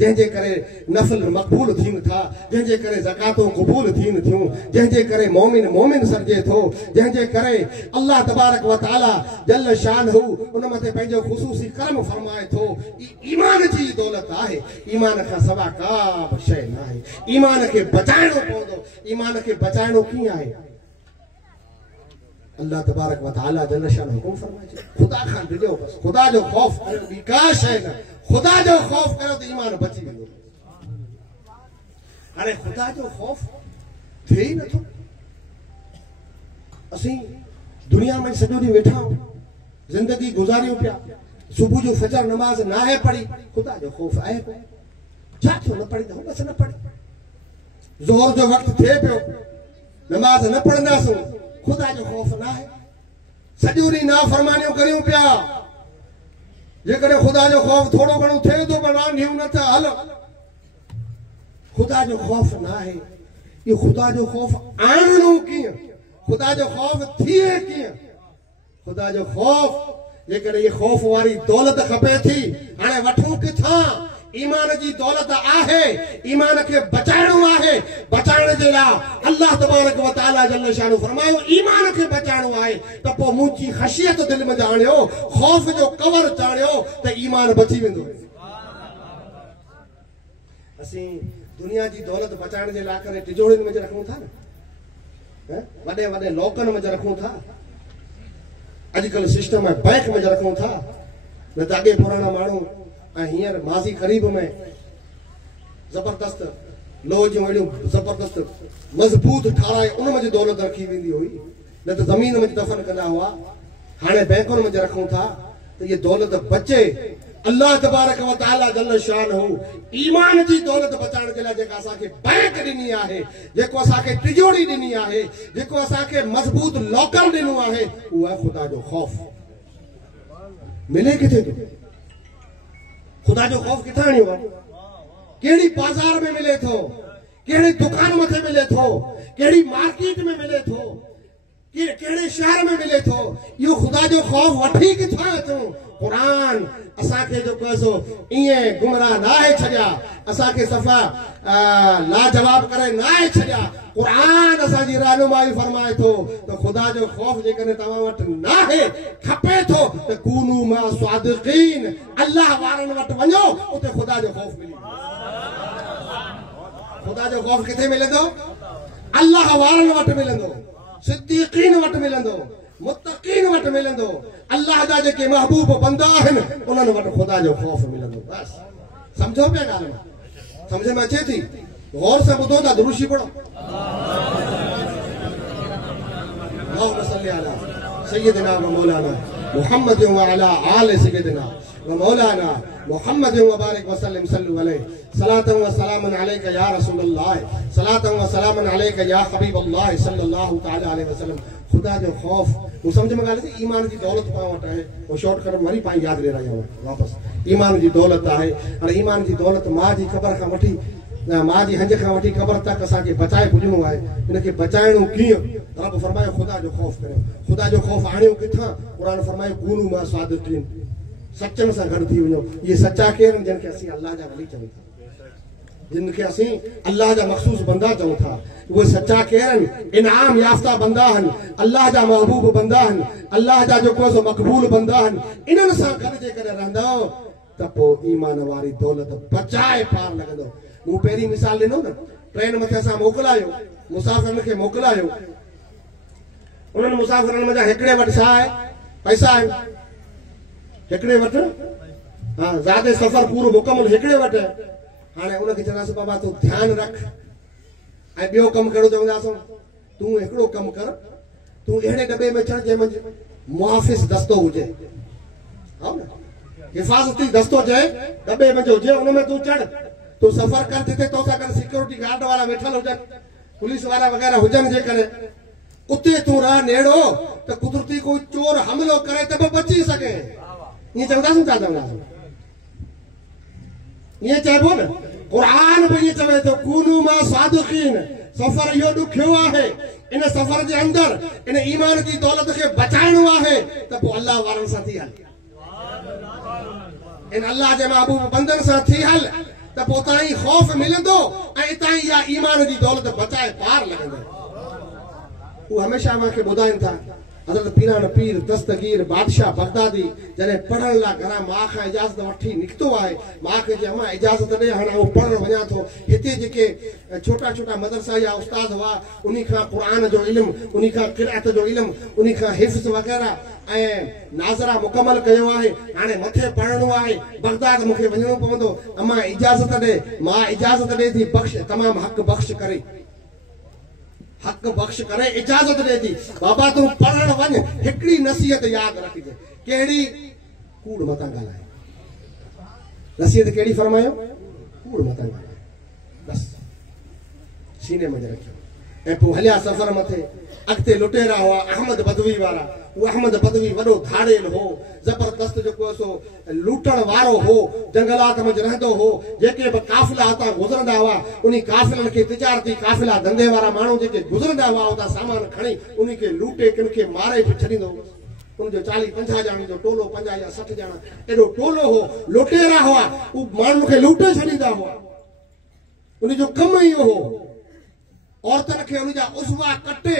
जंहिंजे करे नफ़ल मक़बूल थियनि था, जंहिंजे करे ज़कातो क़बूल थियनि थियूं, जंहिंजे करे मोमिन मोमिन सॾिजे थो, जंहिंजे करे अल्लाह तबारक व तआला जल शानहू उन मथे पंहिंजो ख़ुसूसी करम फरमाए थो। ईमान जी दौलत आहे, ईमान खां सवा का बि शइ न आहे। ईमान खे बचाइणो पवंदो। ईमान खे बचाइणो कीअं आहे? अल्लाह तबारक व तआला जल शानहू हुकुम फरमाए खुदा खां डिॼो, बस खुदा जो ख़ौफ़ कयो, ॿी का शइ न। खुदा जो ख़ौफ़ कयो त ईमान बची वेंदो। हाणे खुदा जो ख़ौफ़ थिए ई नथो। असीं दुनिया में सॼो ॾींहुं वेठा आहियूं, ज़िंदगी गुज़ारियूं पिया, सुबुह जो फजर नमाज़ न आहे पढ़ी, खुदा जो ख़ौफ़ आहे कोन। छा थियो? न पढ़ी त बस न पढ़ी। ज़ोहर जो वक़्तु थिए पियो, नमाज़ न पढ़ंदासीं, खुदा जो ख़ौफ़ न आहे। सॼो ॾींहुं नाफ़रमानियूं करियूं पिया, जेकॾहिं खुदा जो ख़ौफ़ थोरो घणो थिए थो पर रांधियूं न था हल, खुदा जो ख़ौफ़ न आहे। इहो खुदा जो ख़ौफ़ आणणो कीअं? खुदा जो ख़ौफ़ थिए कीअं? खुदा जो ख़ौफ़ जेकॾहिं इहे ख़ौफ़ वारी दौलत खपे थी, हाणे वठूं किथां? ईमान जी दौलत आहे, ईमान खे बचाइणो आहे। बचाइण जे लाइ अल्लाह तबारक व तआला जल शानहू फरमायो ईमान खे बचाइणो आहे त पोइ मुंहिंजी ख़शियत दिलि में आणियो, ख़ौफ़ जो कवर चाढ़ियो त ईमान बची वेंदो। असीं दुनिया जी दौलत बचाइण जे लाइ करे तिजोरियुनि में रखूं था न, वॾे वॾे लॉकनि में रखूं था। अॼुकल्ह सिस्टम आहे बैंक में रखूं था, न त अॻे पुराणा माण्हू ऐं हींअर माज़ी क़रीब में ज़बरदस्त लोह जूं अहिड़ियूं ज़बरदस्त मज़बूत ठाराए उन में दौलत रखी वेंदी हुई, न त ज़मीन में दफ़न कंदा हुआ। हाणे बैंकुनि में रखूं था त इहा दौलत बचे। अल्लाह तबारक व तआला जल शानहू ईमान जी दौलत बचाइण जे लाइ जेका असांखे बैंक ॾिनी आहे, जेको असांखे तिजोरी ॾिनी आहे, जेको असांखे मज़बूत लॉकर ॾिनो आहे, उहो आहे खुदा जो ख़ौफ़। मिले किथे थो? खुदा जो ख़ौफ़ किथां आणियो आहे? कहिड़ी बाज़ार में मिले थो? कहिड़े दुकान मथे मिले थो? कहिड़ी मार्केट में मिले थो? कहिड़े शहर में मिले थो? इहो खुदा जो ख़ौफ़ वठी किथां अचूं? क़ुरान असांखे जेको सो ईअं गुमराह न आहे छॾिया, असांखे सफ़ा लाजवाब करे न आहे छॾिया। क़ुरान असांजी रहनुमाई फरमाए थो त खुदा जो ख़ौफ़ जेकॾहिं तव्हां वटि न आहे, खपे थो त कूनू मा स्वादिक़ीन, अल्लाह वारनि वटि वञो, उते खुदा जो ख़ौफ़ मिली। खुदा जो ख़ौफ़ किथे मिलंदो? अल्लाह वारनि वटि मिलंदो, सिद्दीक़ीन वटि मिलंदो, मुत्तक़ीन वटि मिलंदो। अल्लाह जा जेके महबूब बंदा आहिनि उन्हनि वटि खुदा जो ख़ौफ़ मिलंदो। बस सम्झो पिया ॻाल्हि? सम्झ में अचे थी? गौर से ॿुधो था, दुरूशी पढ़ो। अल्लाहुम्मा सल्ली अला सय्यिदिना व मौलाना मुहम्मद व अला आले सय्यिदिना व मौलाना मुहम्मद व बारिक व सल्लिम सल्लु अलैहि सलातन व सलामन अलैका या रसूलल्लाह, सलातन व सलामन अलैका या हबीबल्लाह सल्लल्लाहु तआला अलैहि वसल्लम। खुदा जो ख़ौफ़ वो समझ में ॻाल्हि थी। ईमान जी दौलत पाण वटि आहे, वो शॉर्टकट वरी पाण यादि ॾियणा आहियूं वापसि। ईमान जी दौलत आहे। हाणे ईमान जी दौलत माउ जी क़बर खां वठी, मां जी हंज खां वठी क़बर तक असांखे बचाए पुॼणो आहे। इनखे बचाइणो कीअं? रब फरमायो खुदा जो ख़ौफ़ करियो। खुदा जो ख़ौफ़ आणियो किथां? क़ुरान फरमायो कूनू मा स्वादिक़ीन, सचनि सां गॾु थी वञो। इहे सचा केरु आहिनि? जिनखे असीं अल्लाह जा वली चऊं था, जिनखे असीं अल्लाह जा मख़सूस बंदा चऊं था। उहे सचा केरु आहिनि? इनाम याफ़्ता बंदा आहिनि, अल्लाह जा महबूब बंदा आहिनि, अल्लाह जा जेको सो मक़बूल बंदा आहिनि। इन्हनि सां गॾु जेकॾहिं रहंदो त पोइ ईमान वारी दौलत बचाए पार लॻंदो। मूं पहिरीं मिसाल ॾिनो न, ट्रेन मथे असां मोकिलायो, मुसाफ़िरनि खे मोकिलायो। उन्हनि मुसाफ़िरनि में हिकिड़े वटि छा आहे? पैसा आहिनि। हिकिड़े वटि हाँ ज़्यादा सफ़र पूरो मुकमल हिकिड़े वटि। हाणे उनखे चवंदासीं बाबा तूं ध्यानु रख ऐं ॿियो कमु कहिड़ो चवंदासीं? तूं हिकिड़ो कमु कर, तूं अहिड़े दॿे में चढ़ जंहिंमें मुहाफ़िज़ दस्तो हुजे, हा न, हिफ़ाज़ती दस्तो चए दॿे में जो हुजे उनमें तूं चढ़। तूं सफ़र कर जिते तोसां गॾु सिक्योरिटी गार्ड वारा वेठल हुजनि, पुलिस वारा वग़ैरह हुजनि, जेकॾहिं उते तूं रह नेड़ो त कुदरती कोई चोर हमिलो करे त बि बची सघे। ईअं चवंदासीं? छा चवंदासीं? ईअं चइबो न। क़ुरान बि ईअं चवे थो कूनू मा स्वादिक़ीन। सफ़र इहो ॾुखियो आहे। इन सफ़र जे अंदरि इन ईमान जी दौलत खे बचाइणो आहे त पोइ अल्लाह वारनि सां थी हल, इन अल्लाह जे महबूब बंदनि सां थी हल। त पोइ ताईं ख़ौफ़ मिलंदो ऐं ताईं इहा ईमान जी दौलत बचाए पार लॻंदो। उहे हमेशह मूंखे ॿुधाइनि था हज़रत पीरान पीर दस्तगीर बादशाह बगदादी जॾहिं पढ़ण लाइ घरां माउ खां इजाज़त वठी निकितो आहे, माउ खे चयो अम्मा इजाज़त ॾे हाणे उहो पढ़णु वञा थो। हिते जेके छोटा छोटा मदरसा या उस्ताद हुआ उन खां क़ुर जो इल्मु, उन खां क़िराअत जो इल्मु, उन खां हिफ़्ज़ वग़ैरह ऐं नाज़रा मुकमल कयो आहे। हाणे मथे पढ़णो आहे, बगदाद मूंखे वञणो पवंदो, अम्मा इजाज़त ॾे। मां इजाज़त ॾे थी, बख़्श तमामु हक़ बख़्श करे, हक़ बख़्श करे इजाज़त ॾे थी। बाबा तूं पढ़णु वञ, हिकिड़ी नसीहत यादि रखिजे, कहिड़ी? कूड़ मतां ॻाल्हाए। नसीहत कहिड़ी फरमायो? कूड़ मतां ॻाल्हाए, बसि सीने में रखियो। ऐं पोइ हलिया सफ़र मथे। अॻिते लुटेरा हुआ अहमद बदवी वारा। उहो अहमद बदवी वॾो धाड़ेल हो, ज़बरदस्त जेको सो लूटण वारो हो, जंगलात में रहंदो हो। जेके बि काफ़िला हुतां गुज़रंदा हुआ, उन काफ़िलनि खे तिजारती काफ़िला धंधे वारा माण्हू जेके गुज़रंदा हुआ उतां सामान खणी उन खे लूटे किन खे मारे बि छॾींदो हो। उनजो 40-50 ॼणनि जो टोलो, 50 या 60 ॼणा एॾो टोलो हो, लुटेरा हुआ। उहे माण्हुनि खे लूटे छॾींदा हुआ। उनजो कमु इहो हो। औरतुनि खे उनजा उज़वा कटे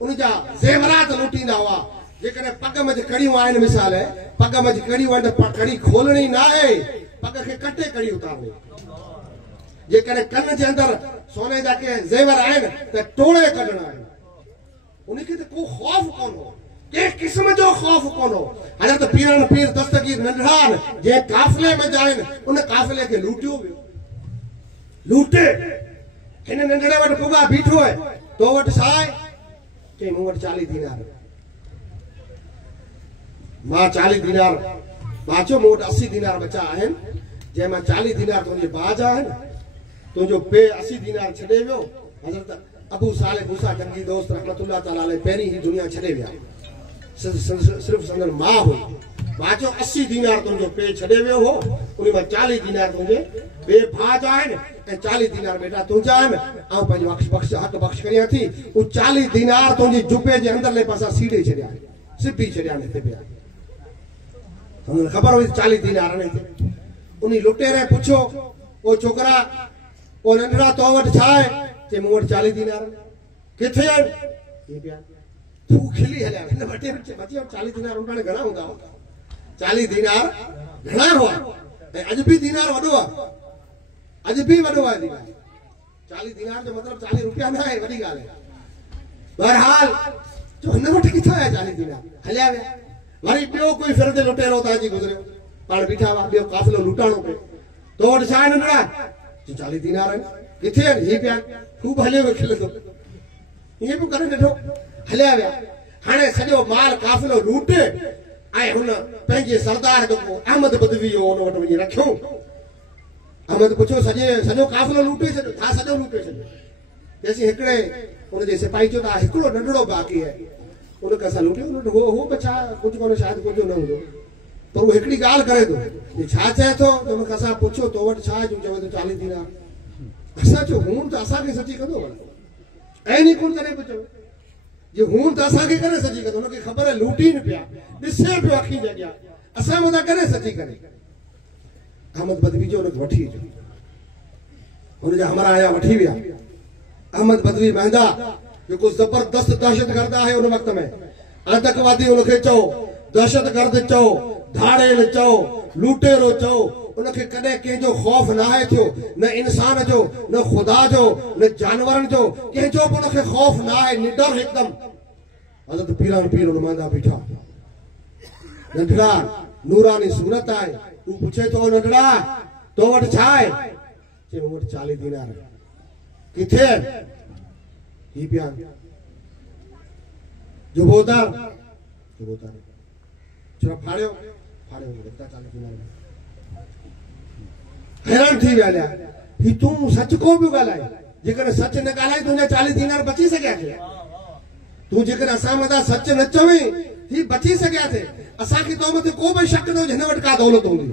उनजा ज़ेवरात लूटींदा हुआ। जेकॾहिं पग में कड़ियूं आहिनि, मिसाल पग में कड़ियूं आहिनि त कड़ी खोलणी न आहे, पग खे कटे कड़ी उतारणी। जेकॾहिं कन जे अंदरि सोने जा के ज़ेवर आहिनि त टोड़े कढणा आहिनि। उनखे त को ख़ौफ़ कोन हो, कंहिं क़िस्म जो ख़ौफ़ कोन हो। हज़रत पीरान पीर दस्तगीर नंढड़ा जंहिं काफ़िले में आहिनि उन काफ़िले खे लूटियो वियो। लूटे हिन नंढड़े वटि पुॻा बीठो आहे, तो वटि छा आहे? चई मूं वटि 40 दीनार। मां 40 दीनार, मां चयो मूं वटि 80 दीनार बचा आहिनि, जंहिं मां 40 दीनार तुंहिंजे भाउ जा आहिनि। तुंहिंजो पे 80 दीनार छॾे वियो। हज़रत अबू साले मूसा जंगी दोस्त रहमतुल्लाह ताला अलैह पहिरीं ही दुनिया छॾे विया, सिर्फ़ु संदन मां हुई। मां चयो 80 दीनार तुंहिंजो पे छॾे वियो हो, उन मां 40 दीनार तुंहिंजे ॿिए भाउ जा आहिनि ऐं 40 दीनार बेटा तुंहिंजा आहिनि। ऐं पंहिंजो हक़ बख़्श करियां थी। उहे 40 दीनार तुंहिंजी जुबे जे अंदरले पासा सीड़े छॾिया, सिबी छॾिया हिते पिया। हुननि ख़बर हुई 40 दीनार आहिनि हिते। उन लुटेरे पुछियो, ओ छोकिरा, ओ नंढड़ा, तो वटि छा आहे? चई मूं वटि 40 दीनार। किथे आहिनि? हे पिया। तूं खिली हलिया, हिन वटि बची 40 दीनार उन घणा हूंदा हुआ? 40 दीनार घणा हुआ? ऐं अॼु बि दीनार वॾो आहे, अॼु बि वॾो आहे दीनार। 40 दीनार जो मतिलबु 40 रुपया न आहे, वॾी ॻाल्हि आहे। बहरहाल जो हिन वटि किथां आया 40 दीनार? हलिया विया। वरी ॿियो कोई फिरंदे लुटेरो तां जी गुज़रियो, पाण बीठा हुआ, ॿियो काफ़िलो लुटाइणो पियो। तो वटि छा आहे नंढड़ा? 40 दीनार आहिनि। किथे आहिनि? हीअ पिया। ख़ूब हलियो वियो खिलंदो, ईअं बि करे ॾिठो, हलिया विया। हाणे सॼो माल काफ़िलो लूटे ऐं हुन पंहिंजे सरदार जेको अहमद बदवी हो हुन वटि वञी रखियो। अहमद पुछियो, सॼो काफ़िलो लूटे छॾियो? हा, सॼो लूटे छॾियो। चयसि हिकिड़े हुनजे सिपाही चयो त हिकिड़ो नंढड़ो बाक़ी आहे, उन खे असां लूटियो। हो बि छा कुझु कोन्हे, शायदि कुझु न हूंदो, पर उहो हिकिड़ी ॻाल्हि करे थो। छा चए थो? त हुनखे असां पुछियो तो वटि छा आहे? चवे थो 40 दीनार। असां चयो हूं त असांखे सची कंदो, ऐं नी कोन करे पियो। जे हूं त असांखे करे सची कंदो, हुनखे ख़बर आहे लूटीनि पिया, ॾिसे पियो अखियुनि जे अॻियां, असां मथां करे सची करे। अहमद बदवी जो हुनखे वठी अचो, हुनजा हमरा आया वठी विया। अहमद बदवी महंदा जेको ज़बरदस्त दहशतगर्द आहे उन वक़्त में, आतंकवादी हुनखे चओ, दहशतगर्द चओ, धाड़ेल चओ, लूटेरो चओ, उनखे कॾहिं कंहिंजो ख़ौफ़ न आहे थियो, न इंसान जो, न ख़ुदा जो, न जानवरनि जो, कंहिंजो बि उनखे ख़ौफ़ न आहे, निडर हिकदमि। हज़रत पीरान पीर हुन मांदा बीठा, नंढड़ा नूरानी सूरत आहे। तूं पुछे थो नंढड़ा तो वटि छा आहे? चई मूं वटि 40 दीनार। किथे? ही पिया। जुबोदार चलो फाड़ियो, 40 दीनार। हैरान थी विया ही तूं सच को पियो ॻाल्हाए? जेकॾहिं सच न ॻाल्हाए तुंहिंजा 40 दीनार बची सघिया थे। तूं जेकॾहिं असां मथां सच न चवे ही बची सघिया थे। असांखे तो मथे को बि शक न हुजे हिन वटि का दौलत हूंदी।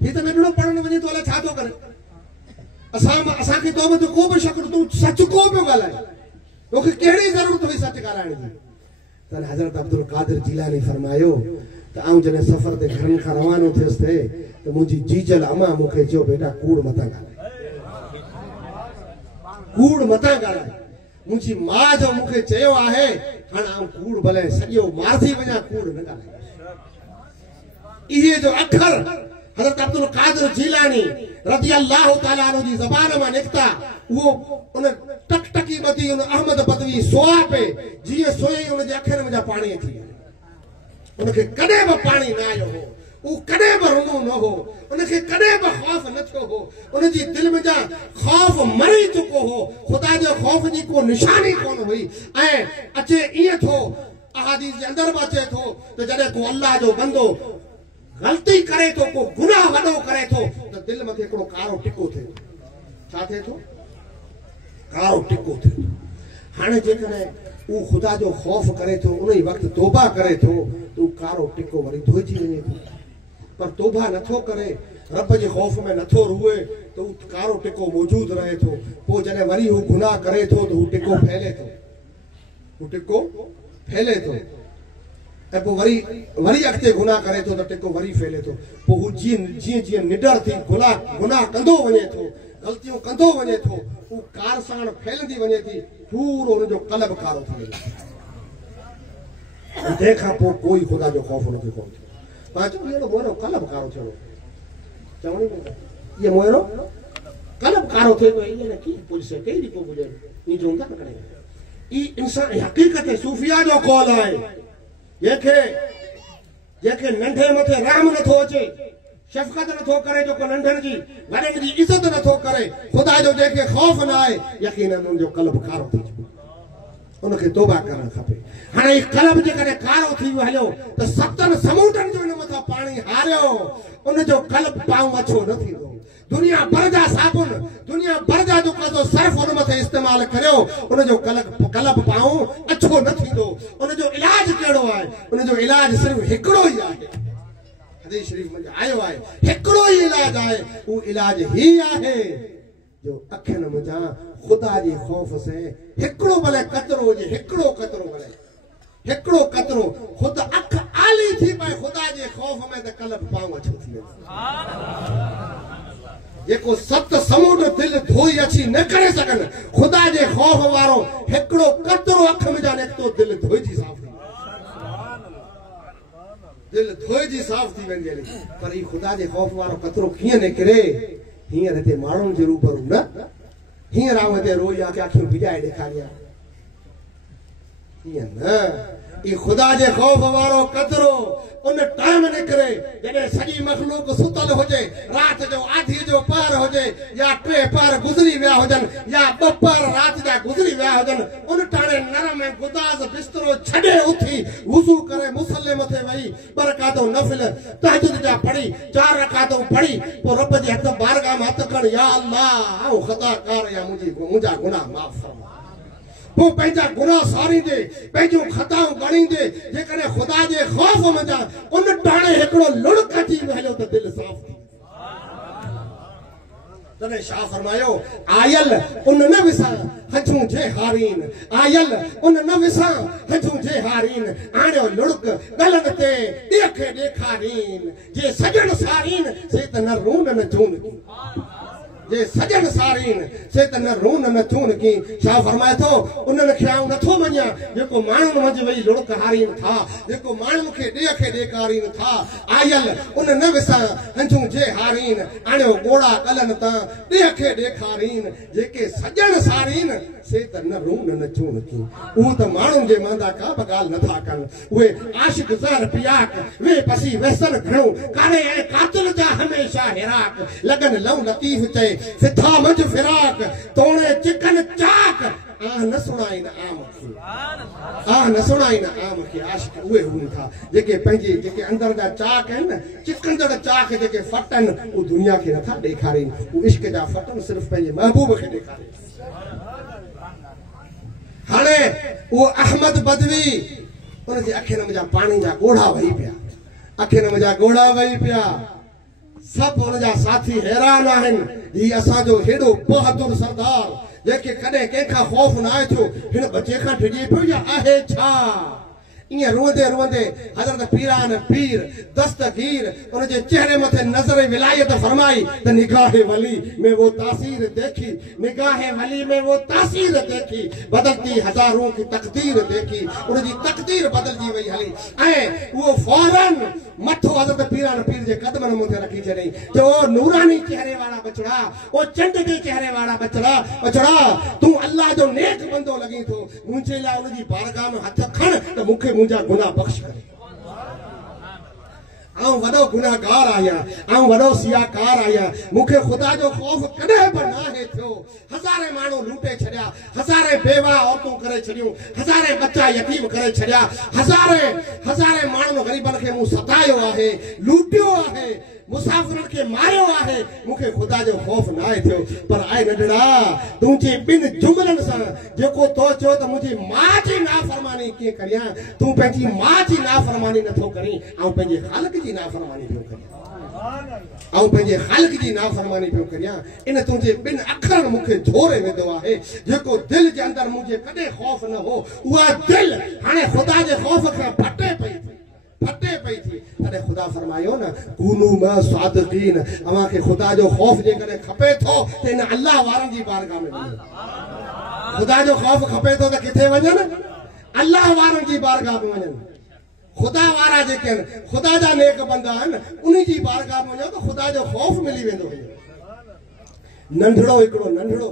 ही त नंढड़ो पढ़ण वञे तो अलाए छा थो करे। असांखे तो मथे को बि शक न, तूं सच को पियो ॻाल्हाए, तोखे कहिड़ी ज़रूरत हुई सच ॻाल्हाइण जी? त हज़रत अब्दुल कादिर जिलानी फरमायो त त आउं जॾहिं सफ़र ते घरनि खां रवानो थियुसि थे त मुंहिंजी जीजल अमा मूंखे चयो बेटा कूड़ मतां ॻाल्हाए, कूड़ मतां ॻाल्हाए। मुंहिंजी माउ जो मूंखे चयो आहे हाणे आउं कूड़ भले सॼो मारसी वञा, कूड़ न ॻाल्हाए। इहे जो अखर हज़रत अब्दुल कादिर जीलानी रज़ी अल्लाह ताला अन्हु जी ज़बान मां निकिता, वो उन टकटकी ॿधी उन अहमद बदवी सोआ पे जीअं सोई उन जे अखियुनि में जा पाणी थी विया। उनखे कॾहिं बि पाणी न आयो हो, वो कॾहिं बि रुनो न हो, उनखे कॾहिं बि ख़ौफ़ न थियो हो। उनजी दिलि में जा ख़ौफ़ मरी चुको हो, ख़ुदा जो ख़ौफ़ जी को निशानी कोन हुई। ऐं अचे ईअं थो, अहादीस जे अंदरि बि अचे थो त जॾहिं को अल्लाह जो बंदो गलती करे तो, को गुनाह वॾो करे तो, त दिलि मथे हिकिड़ो कारो टिको थिए। छा थिए थो? कारो टिको थिए थो। हाणे जेकॾहिं उहो ख़ुदा जो ख़ौफ़ करे थो, उन ई वक़्तु तौबा करे थो, त उहो कारो टिको वरी धोइजी वञे थो। पर तौबा नथो करे, रब जे ख़ौफ़ में नथो रुए, त उहो कारो टिको मौजूदु रहे थो। पोइ जॾहिं वरी हू गुनाह करे थो त हू टिको फैले थो, हू टिको फैले थो। ऐं पोइ वरी अॻिते गुनाह करे थो त टिको वरी फैले थो। पोइ हू जीअं निडर थी गुनाह कंदो वञे थो, ग़लतियूं कंदो वञे थो, हू कार साण फैलंदी वञे थी, पूरो हुनजो कल्ब कारो थी वञे। तंहिंखां पोइ कोई ख़ुदा जो ख़ौफ़ हुनखे कोन थियो। तव्हां चओ अहिड़ो मोहरो कल्ब कारो थियो, चवणी इहो मोहरो कल्ब कारो थिए थो, ईअं न कीअं पुॼे, कहिड़ी को पुॼे, ईअं चवंदा न करे। ई इंसान हक़ीक़त सूफ़िया जो कौल आहे, जेके नंढे मथे रहम नथो अचे, शफ़क़त नथो करे, जेको नंढनि जी वॾनि जी इज़त नथो करे, ख़ुदा जो जेके ख़ौफ़ न आहे, यकीनन उनजो कल्ब कारो थी चुको, उनखे तौबा करणु खपे। हाणे कल्ब जेकॾहिं कारो थी वियो हलियो त 7 समुंडनि जो इन मथां पाणी हारियो, उनजो कल्ब पाऊं अछो न थींदो। दुनिया भर जा साबुन, दुनिया भर जा जो को सर्फ उन मथे इस्तेमाल करियो, उनजो कल्ब पाऊं अछो न थींदो। उनजो इलाज कहिड़ो आहे? उनजो इलाज सिर्फ़ हिकिड़ो ई आहे, हदीस शरीफ़ में आयो आहे, हिकिड़ो ई इलाज आहे। उहो इलाज ही आहे जो अखियुनि में जा ख़ुदा जी ख़ौफ़ से हिकिड़ो भले कतरो हुजे, हिकिड़ो कतरो भले, हिकिड़ो कतरो ख़ुद अख आली थी पए ख़ुदा जे ख़ौफ़ में, त कल्ब पाऊं अछो थी वेंदो। जेको 7 समुंड दिलि धोई अची न करे सघनि, ख़ुदा जे ख़ौफ़ वारो हिकिड़ो कतरो अख में जा निकितो, दिलि धोइजी साफ़ थी, दिलि धोइजी साफ़ थी वेंदी। पर ही ख़ुदा जे ख़ौफ़ वारो कतरो कीअं निकिरे? हींअर हिते माण्हुनि जे रूबरू न, हींअर आऊं हिते रोई आहे की अखियूं भिॼाए ॾेखारियां, हीअं न। ई ख़ुदा जे ख़ौफ़ वारो कतरो उन टाइम निकिरे जॾहिं सॼी मख़लूक सुतल हुजे, राति जो आधी जो पहर हुजे, या 3 पहर गुज़री विया हुजनि, या 2 पहर राति जा गुज़री विया हुजनि, उन टाणे नरम ऐं गुदाज़ बिस्तरो छॾे उथी वुज़ू करे मुसले मथे वेही 2 रकातूं नफ़िल तहज्जुद जा पढ़ी, 4 रकातूं पढ़ी, पोइ रब जे हथ बारगाह में हथ खणी, या अल्लाह आऊं ख़ताकार, या मुंहिंजा गुनाह माफ़ फरमा। पोइ पंहिंजा गुनाह सारींदे, पंहिंजूं ख़ताऊं ॻणींदे, जेकॾहिं ख़ुदा जे ख़ौफ़ में जा उन टाणे हिकिड़ो लुड़क अची वियो त दिलि साफ़ थी। तॾहिं छा फरमायो? आयल उन न विसां हथूं जे हारीन, आयल उन न विसां हथूं जे हारीन, आणियो लुड़क गलनि ते ॾेखे ॾेखारीन, जे सजण सारीन से त न रून न जून, जे सजन सारीन से त न रून न चून की। छा फरमाए थो? उन्हनि खे आऊं नथो मञां जेको माण्हुनि मंझि वेही लुड़क हारीन था, जेको माण्हुनि खे ॾेखे ॾेखारीन था। आयल उन न विसां हंझूं जे हारीन, आणियो ॻोड़ा कलनि तां ॾेखे ॾेखारीन, जेके सजन सारीन से त न रून न चून की। उहो त माण्हुनि जे मांदा का बि ॻाल्हि नथा कनि, उहे आशिक़ ज़हर पियाक वे पसी वैसन घणो, कारे ऐं कातिल जा हमेशा हिराक, लगन लऊं लतीफ़ चए फिथा मंझ फिराक, तोणे चिकन चाक, आह न सुणाइन आम खे, आह न सुणाइन आम खे। आशिक़ उहे हुन था जेके पंहिंजे जेके अंदर जा चाक आहिनि न, चिकंदड़ चाक जेके फटनि, उहे दुनिया खे नथा ॾेखारीनि, उहे इश्क जा फटनि सिर्फ़ु पंहिंजे महबूब खे ॾेखारीनि। हाणे उहो अहमद बदवी, उनजे अखियुनि में जा पाणी जा ॻोढ़ा वही पिया, अखियुनि में जा ॻोढ़ा वही पिया। सभु हुनजा साथी हैरान आहिनि, हीउ असांजो हेॾो बहादुर सरदार जेके कॾहिं कंहिंखां ख़ौफ़ न आहे थियो, हिन बचे खां डिॼे पियो या आहे छा? ईअं रोंदे रोंदे हज़रत पीरान पीर दस्तगीर उनजे चेहरे मथे नज़र विलायत फरमाई त निगाह वली में वो तासीर देखी, निगाह वली में वो तासीर देखी, बदलती हजारों की तकदीर देखी, उनजी तकदीर बदलजी वई हली ऐं वो फौरन मथो हज़रत पीरान पीर जे कदमन मथे रखी छॾई तो नूरानी चेहरे वाला बचड़ा, ओ चंड के चेहरे वाला बचड़ा तू अल्लाह जो नेक बंदो लगी थो, मुझे ला उनजी बारगाह में हथ खण त मुखे मुझा गुनाह बख्श करे। आऊं वडो गुनाहगार आया, आऊं वडो सियाकार आया, मुखे खुदा जो खौफ कदे पर ना है थियो। हजारे माण्हू लूटे छड़िया, हजारे बेवा औरतों करे छड़ियूं, हजारे बच्चा यतीम करे छड़िया, हजारे माण्हू गरीबन के मुंह सतायो आहे, लूटियो आहे, मुसाफिरन के मारियो आहे, मुखे खुदा जो खौफ ना है थियो। पर आए नडड़ा तुझे बिन जुमलन सा जेको तो चो त मुझी मां जी नाफरमानी के करिया, तू पंहिंजी मां जी नाफरमानी नथो करी, ऐं पंहिंजे खालिक जी नाफरमानी पियो करिया, ऐं पंहिंजे खालिक जी नाफरमानी पियो करिया। इन तुझे बिन अखरन मुखे झोरे वेंदो आहे, जेको दिल जे अंदर मुझे कदे खौफ न हो, उहा दिल हाणे खुदा जे खौफ खां फटे पई थी। तॾहिं खुदा फरमायो न कूनू मा सादिकीन, अवां खे खुदा जो खौफ जे करे खपे थो त इन अल्लाह वारनि जी बारगाह में वञो। खुदा जो खौफ खपे थो त किथे वञनि? अल्लाह वारनि जी बारगाह में वञनि। खुदा वारा जेके आहिनि, खुदा जा नेक बंदा आहिनि, उन्ही जी बारगाह में वञो त खुदा जो खौफ मिली वेंदो। नंढड़ो हिकिड़ो नंढड़ो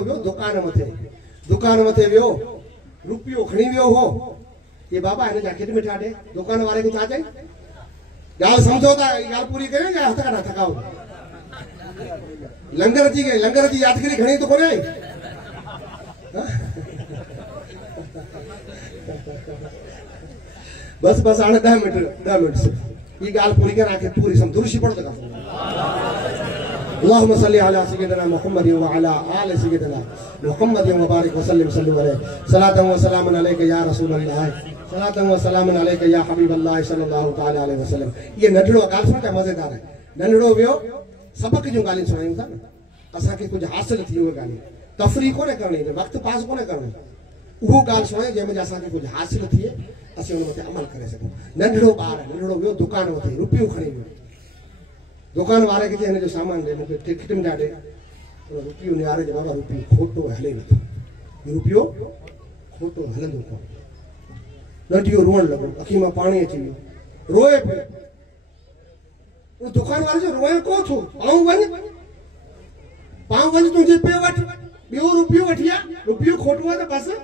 वियो दुकान मथे वियो, रुपयो खणी वियो हो। ये बाबा हिन जा खिट मिठा ॾे, दुकान वारे खे छा चई? ॻाल्हि सम्झो था, ॻाल्हि पूरी कयो या हथ कढा थकाओ? लंगर जी यादगिरी घणी तो कोन्हे। बस हाणे 10 मिनट ये ॻाल्हि पूरी कर, आखिर पूरी सम दुरुशी पढ़ो त अल्लाहुम्मा सल्ली अला सय्यिदिना मुहम्मद व अला आलि सय्यिदिना मुहम्मद व बारिक व सल्लिम सल्लु अलैहि सलातन व सलामन अलैका या रसूल अल्लाह, सलातन व सलामन अलैका या हबीब अल्लाह सल्लल्लाहु तआला अलैहि वसल्लम। ये नंढड़ो ॻाल्हि सुन, मज़ेदार है। नंढड़ो वियो, सबक जूं ॻाल्हियूं सुणायूं था न, असांखे कुझु हासिल थी उहे ॻाल्हियूं, तफ़री कोन्हे करणी, वक़्तु पास कोन्हे करणो, उहो ॻाल्हि सुणायूं जंहिंमें असांखे कुझु हासिल थिए, असीं उन मथे अमल करे सघूं। नंढड़ो ॿार नंढड़ो वियो दुकान मथे, रुपयो खणी वियो, दुकान वारे खे चई हिन जो सामान ॾे, मूंखे खिट मिठा ॾे। रुपयो निहारे जे बाबा रुपयो खोटो हले नथो, रुपयो खोटो हलंदो कोन। नंढियो रोअण लॻो, अखी मां पाणी अची वियो, रोए पियो। दुकान वारे चयो रोए को थो, पाऊं वञ तुंहिंजे पियो वटि, ॿियो रुपयो वठी आ, रुपयो खोटो आहे त बसि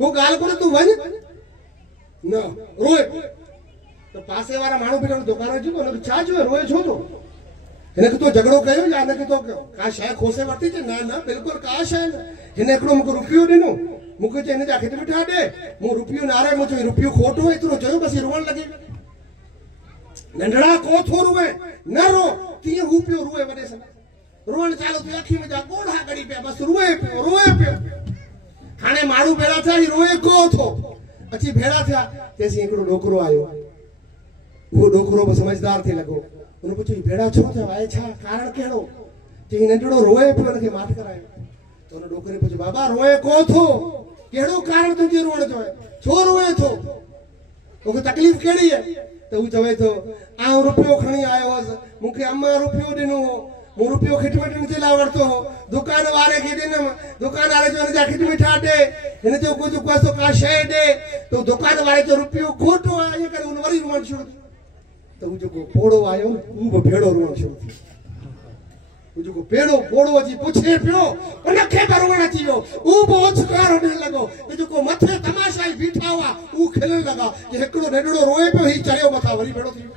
को ॻाल्हि कोन्हे, तूं वञ न, रोए तो पासे वारा माण्हू बि दुकान अची वियो, हुनखे छा चयो, रोए छो थो? हिनखे तो झगड़ो कयो या हिनखे तो का शइ खोसे वरिती? चए न बिल्कुलु का शइ न, हिन हिकिड़ो मूंखे रुपयो ॾिनो, मूंखे चए हिन जा खिट मिठा ॾे, मूं रुपयो नारे, मूं चयो रुपयो खोटो, एतिरो चयो बसि रोअण लॻी। नंढड़ा को थो रोए, न रो, तीअं हू पियो रोए वॾे सां, रोअण चालू थियो, अखी में जा ॻोढ़ा गड़ी पिया, बसि रोए पियो। हाणे माण्हू भेड़ा थिया, रोए को थो, अची भेड़ा थिया, तेसीं हिकिड़ो ॾोकरो आयो। वो ॾोकरो बि समझदार थी लॻो, हुन पुछियो भेड़ा छो थियो आहे, छा कारण कहिड़ो? चई नंढड़ो रोए पियो, हुनखे माठ करायो। त हुन ॾोकरे पुछियो बाबा रोए को थो, कहिड़ो कारण तुंहिंजे रोअण जो आहे, छो रोए थो, तोखे तकलीफ़ कहिड़ी आहे? त हू चवे थो आउं रुपयो खणी आयो हुअसि, मूंखे अम्मा रुपयो ॾिनो हो, मूं रुपयो खिट मिठनि जे लाइ वरितो हो, दुकान वारे खे ॾिनमि, दुकान वारे चयो हिन जा खिट मिठा ॾे, हिन जो कुझु पैसो का शइ ॾे, त दुकान वारे चयो रुपयो खोटो आहे, ईअं करे हुन वरी रोअण शुरू थियो। तो वो जो पोड़ो आयो वो भेड़ो रोअण शुरू थी, वो जो पोड़ो अची पुछे पियो, उनखे बि रोअण अची वियो, वो बि ओछकार ॾियण लॻो, त जेको मथे तमाशाई बीठा हुआ वो खिलण लॻा, जे हिकिड़ो नंढड़ो रोए पियो, ही चढ़ियो मथां वरी भेड़ो थी वियो।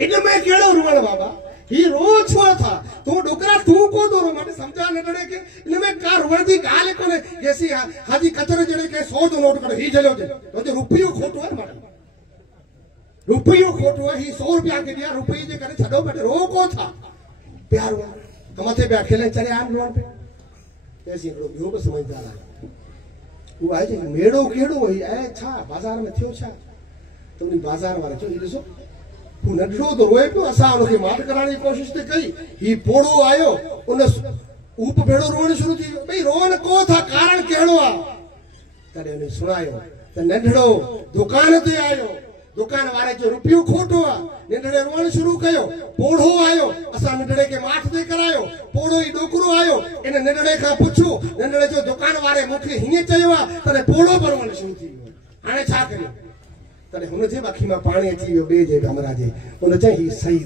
इन में कहिड़ो रोअण बाबा, ही रो छो था? तू डोकरा तू को तो रो, माने समझा नंढड़े के इन में का रोअण जी ॻाल्हि कोन्हे। जैसी हाजी कचरे जड़े के 100 जो नोट करे ही जलियो जे, तो रुपयो खोटो है, माने रुपयो खोटो है, ही 100 रुपया के दिया, रुपये जे करे छड़ो, बट रो को था प्यार हुआ, हम मथे पे खेले चढ़े आन रोन पे। ऐसी हिकिड़ो ॿियो बि समझदार आहे, वो आहे जे मेड़ो कहिड़ो ही ऐं छा बाज़ार में थियो छा? त उन बाज़ार वारे चयो ही ॾिसो हू नंढड़ो तो रोए पियो, असां हुनखे माठ कराइण जी कोशिशि ते कई, ही पोड़ो आयो, उन ऊप भेड़ो रोअण शुरू थी वियो। भई रोअण को था, कारण कहिड़ो आहे? तॾहिं उन सुणायो त नंढड़ो दुकान ते आयो, दुकान वारे जो रुपयो खोटो आहे, नंढड़े रोअण शुरू कयो, पोढ़ो आयो, असां नंढड़े खे माठ ते करायो, पोढ़ो ई ॾोकरो आयो, इन नंढड़े खां पुछो, नंढड़े जो दुकान वारे मूंखे हीअं चयो आहे, तॾहिं पोढ़ो बि रोअण शुरू थी वियो, हाणे छा करियो? तॾहिं हुन जे अखि मां पाणी अची वियो ॿिए जे कमरा जे, हुन चई ही सही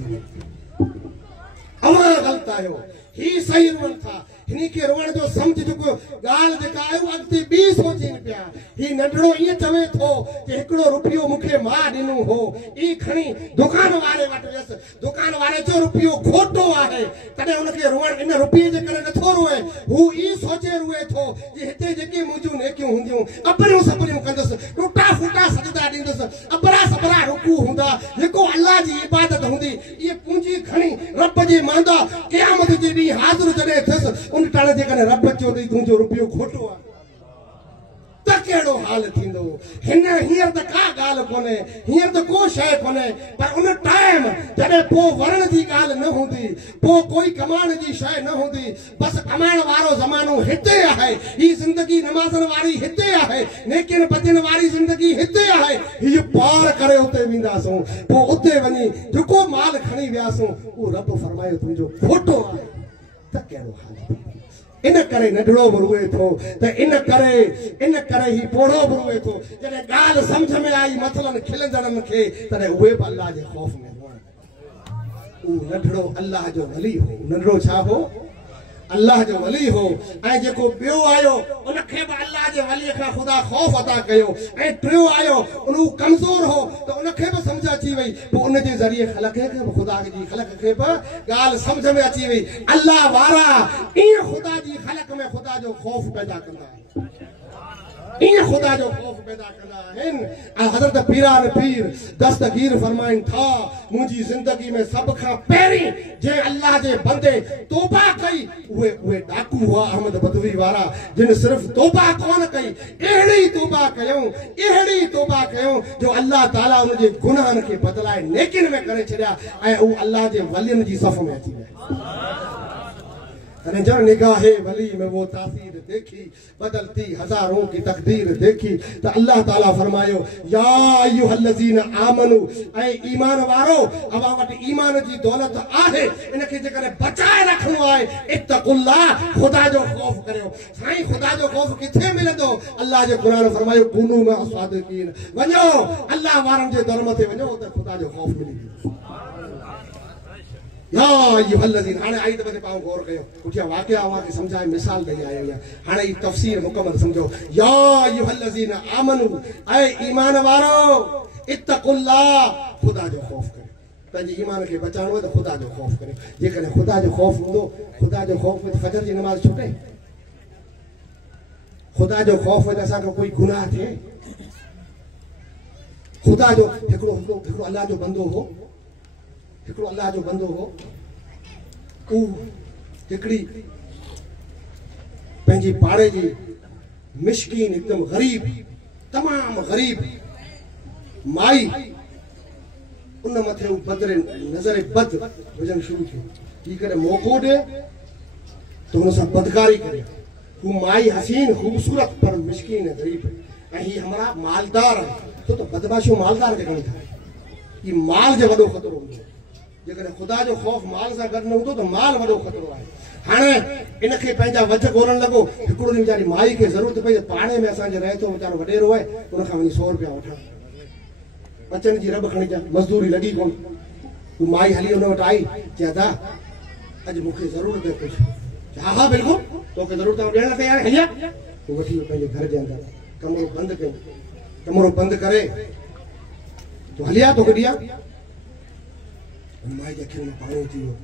अवां ग़लति आहियो, ही सही रोअनि था, हिन खे रोअण जो सम्झ जेको ॻाल्हि जेका आहे उहा अॻिते ॿी सोचनि पिया। ही नंढड़ो ईअं चवे थो कि हिकिड़ो रुपयो मूंखे मां ॾिनो हो, ई खणी दुकान वारे वटि वियसि, दुकान वारे जो रुपयो खोटो आहे, तॾहिं हुनखे रोअण इन रुपये जे करे नथो रोए, हू ई सोचे रोए थो कि हिते जेके मुंहिंजूं नेकियूं हूंदियूं अबरियूं सभरियूं कंदुसि, टुटा फुटा सजदा ॾींदुसि, अबरा सबरा रुकू हूंदा, जेको अल्लाह जी इबादत हूंदी, इहे पूंजी खणी रब जे मांदा क़यामत जे ॾींहुं हाज़िर जॾहिं थियसि, उन टाणे जेकॾहिं रब चयो अथई तुंहिंजो रुपयो खोटो आहे त कहिड़ो हाल थींदो? हींअर त का ॻाल्हि कोन्हे, हींअर त को शइ कोन्हे, पर उन टाइम जॾहिं पोइ वरण जी ॻाल्हि न हूंदी, पोइ कोई कमाइण जी शइ न हूंदी, बसि कमाइण वारो ज़मानो हिते आहे, ही ज़िंदगी नमाज़नि वारी हिते आहे, नेकियुनि पतियुनि वारी ज़िंदगी हिते आहे, हीअ पार करे उते वेंदासूं, पोइ उते वञी जेको माल खणी वियासूं उहो रब फरमायो तुंहिंजो खोटो आहे त कहिड़ो हाल? इन करे नंढड़ो बि रोए थो, त इन करे ही पोढ़ो बि रोए थो, जॾहिं ॻाल्हि सम्झ में आई मसलनि खिलंदड़नि खे, तॾहिं उहे बि अल्लाह जे ख़ौफ़ में रोअण। उहो नंढड़ो अल्लाह जो वली हो, नंढड़ो छा हो? अल्लाह जो वली हो, ऐं जेको ॿियो आयो उनखे बि अल्लाह जे वलीअ खां ख़ुदा ख़ौफ़ अता कयो, ऐं टियों आयो उन कमज़ोर हो त उनखे बि सम्झ अची वई, पोइ उन जे ज़रिए ख़लक़ खे बि ख़ुदा जी ख़लक़ खे बि ॻाल्हि सम्झ में अची वई। अल्लाह वारा ईअं ख़ुदा जी ख़लक़ में ख़ुदा जो ख़ौफ़ पैदा कंदा आहिनि, ईअं ख़ुदा जो ख़ौफ़ पैदा कंदा आहिनि। ऐं हज़रत पीरान पीर दस्तगीर फरमाइनि था, मुंहिंजी ज़िंदगी में सभ खां पहिरीं जंहिं अल्लाह जे बंदे तौबा कई उहे डाकू हुआ अहमद बदवी वारा, जिन सिर्फ़ तौबा कोन कई, अहिड़ी तौबा कयूं जो अल्लाह ताला उन जे गुनाहनि खे बदिलाए नेकियुनि में करे छॾिया, ऐं उहे अल्लाह जे वलियुनि जी सफ़ में अची विया। अने जब निगाहे वली में वो तासीर देखी, बदलती हजारों की तकदीर देखी, तो अल्लाह ताला फरमायो या अय्युहल्लज़ीना आमनू, ऐ ईमान वारो, अवा वटि ईमान जी दौलत आहे, इनखे जेकॾहिं बचाए रखणो आहे, इत्तक़ुल्लाह, ख़ुदा जो ख़ौफ़ करियो। साईं ख़ुदा जो ख़ौफ़ किथे मिलंदो? अल्लाह जे क़ुरान फरमायो कूनू मा सादिक़ीन, वञो अल्लाह वारनि जे दर ते वञो त ख़ुदा जो ख़ौफ़ मिली वेंदो। या अय्युहल्लज़ीना, हाणे आई दफ़े पाण गौर कयो, पुठियां वाक़िया हुआ कि समझाए मिसाल ॾेई आयो या हाणे ई तफ़सीर मुकमल समझो। या अय्युहल्लज़ीना आमनू, ऐ ईमान वारो, इत्तक़ुल्लाह, ख़ुदा जो ख़ौफ़ करियो। पंहिंजे ईमान खे बचाइणो आहे त ख़ुदा जो ख़ौफ़ करियो। जेकॾहिं ख़ुदा जो ख़ौफ़ हूंदो, ख़ुदा जो ख़ौफ़ में फजर जी नमाज़ छुटे, ख़ुदा जो ख़ौफ़ में असांखे कोई गुनाह थिए, ख़ुदा जो हिकिड़ो अल्लाह जो बंदो हो, हिकिड़ो अल्लाह जो बंदो हो, ऊ हिकिड़ी पंहिंजी पाड़े जी मिशकीन हिकदमि ग़रीब, तमामु ग़रीब माई, उन मथे हू बदरे नज़र बद हुजणु शुरू थियो, थी करे मौक़ो ॾे त हुन सां बदकारी करे। हू माई हसीन ख़ूबसूरत पर मिशकीन ऐं ग़रीब, ऐं हीअ हमारा मालदार आहे, छो त बदमाशियूं मालदार खे खणी था, हीअ माल जो वॾो ख़तरो हूंदो आहे। जेकॾहिं ख़ुदा जो ख़ौफ़ माल सां गॾु न हूंदो त माल वॾो ख़तरो आहे। हाणे इनखे पंहिंजा वज ॻोल्हण लॻो, हिकिड़ो ॾींहुं वीचारी माई खे ज़रूरत पई, पाणे में असांजे रहे थो वीचारो वॾेरो आहे, उनखां वञी 100 रुपया वठां, बचनि जी रब खणी अचां, मज़दूरी लॻी कोन। हू माई हली हुन वटि आई, चई दा अॼु मूंखे ज़रूरत आहे कुझु। हा हा बिल्कुलु, तोखे ज़रूरत ॾियण लाइ तयारु हलिया। हू वठी वियो पंहिंजे घर जे अंदरि, कमरो बंदि कयो, कमरो बंदि करे तूं हलिया तोखे ॾियां। माई जे अखियुनि में पाणी अची वियो,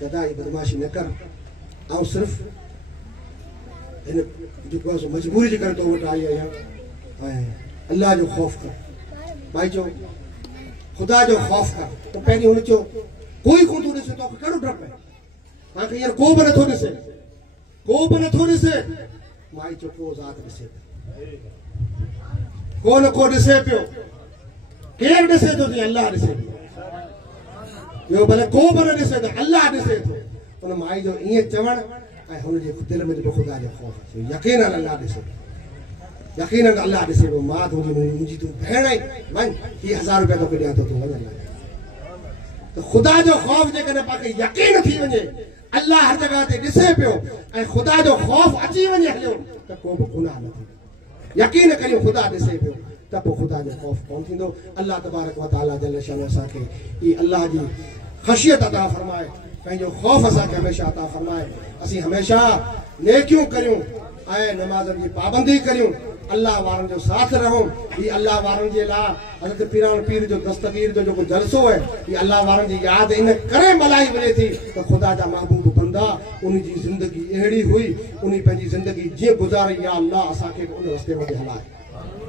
चदा ही बदमाशी न कर, ऐं सिर्फ़ हिन जेको आहे मजबूरी जे करे तो वटि आई आहियां, ऐं अल्लाह जो ख़ौफ़ कर। माई चयो ख़ुदा जो ख़ौफ़ कर। त पहिरीं हुन चयो कोई कोन थो ॾिसे, तोखे कहिड़ो डपु आहे, तव्हांखे हींअर को बि नथो ॾिसे, को बि नथो ॾिसे। माई चयो को ज़ात ॾिसे, को न को ॾिसे पियो, केरु ॾिसे थो? जीअं अल्लाह ॾिसे पियो, ॿियो भले को बि न ॾिसे त अल्लाह ॾिसे थो। हुन माई जो ईअं चवण ऐं हुनजे दिलि में ख़ुदा जो ख़ौफ़ अचे, यकीन अल्लाह ॾिसे, यकीनन अल्लाह ॾिसे पियो मां तुंहिंजी मुंहिंजी तूं भेण आई वञ ही 1000 रुपया तोखे ॾियां थो तूं वञ अल्लाह तो खुदा जो खौफ जेकॾहिं पाण खे यकीन थी वञे अल्लाह हर जगह ते ॾिसे पियो ऐं खुदा जो खौफ अची वञे हलियो त को बि गुनाह न थींदो यकीन करियो खुदा ॾिसे पियो त पोइ खुदा जो खौफ कोन थींदो अल्लाह तबारक व तआला जल शान असांखे ई अल्लाह जी ख़शियत अता फरमाए पंहिंजो खौफ असांखे हमेशह अता फरमाए असीं हमेशह नेकियूं करियूं ऐं नमाज़नि जी पाबंदी करियूं अल्लाह वारनि जो साथ रहूं ही अल्लाह वारनि जे लाइ हज़रत पीरान पीर जो दस्तगीर जो जेको जलसो है ही अल्लाह वारनि जी यादि इन करे मल्हाई वञे थी त ख़ुदा जा महबूब बंदा उन जी ज़िंदगी अहिड़ी हुई उन पंहिंजी ज़िंदगी जीअं गुज़ारी या अल्लाह असांखे उन रस्ते ते हलाए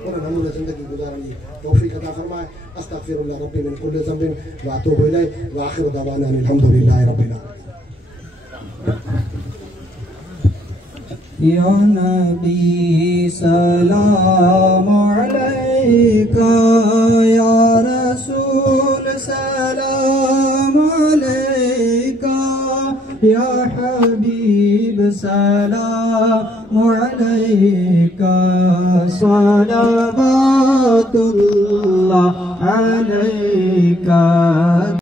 उन नमूने ज़िंदगी गुज़ारण जी तौफ़ीक़ अता फरमाए अस्तग़फिरुल्लाह रब्बी मिन कुल्लि ज़ंबिन व अतूबु इलैहि व आखिरु दअवाना अल्हम्दुलिल्लाहि रब्बिल आलमीन या नबी सलाम अलैका या रसूल सलाम अलैका या हबीब सलाम अलैका सलावतुल्लाह अलैका।